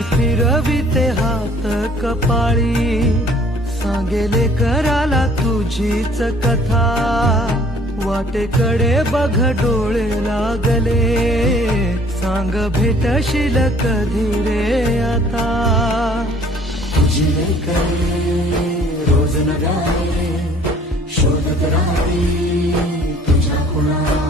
मी फिरविते हात कपाळी, सांगेले कराला तुझीच कथा, वाटेकडे बघ डोळे लागले, सांग भेटशील कधी रे आता. तुझी लेकरे रोज नव्याने शोधत राहते तुझ्या खुणा.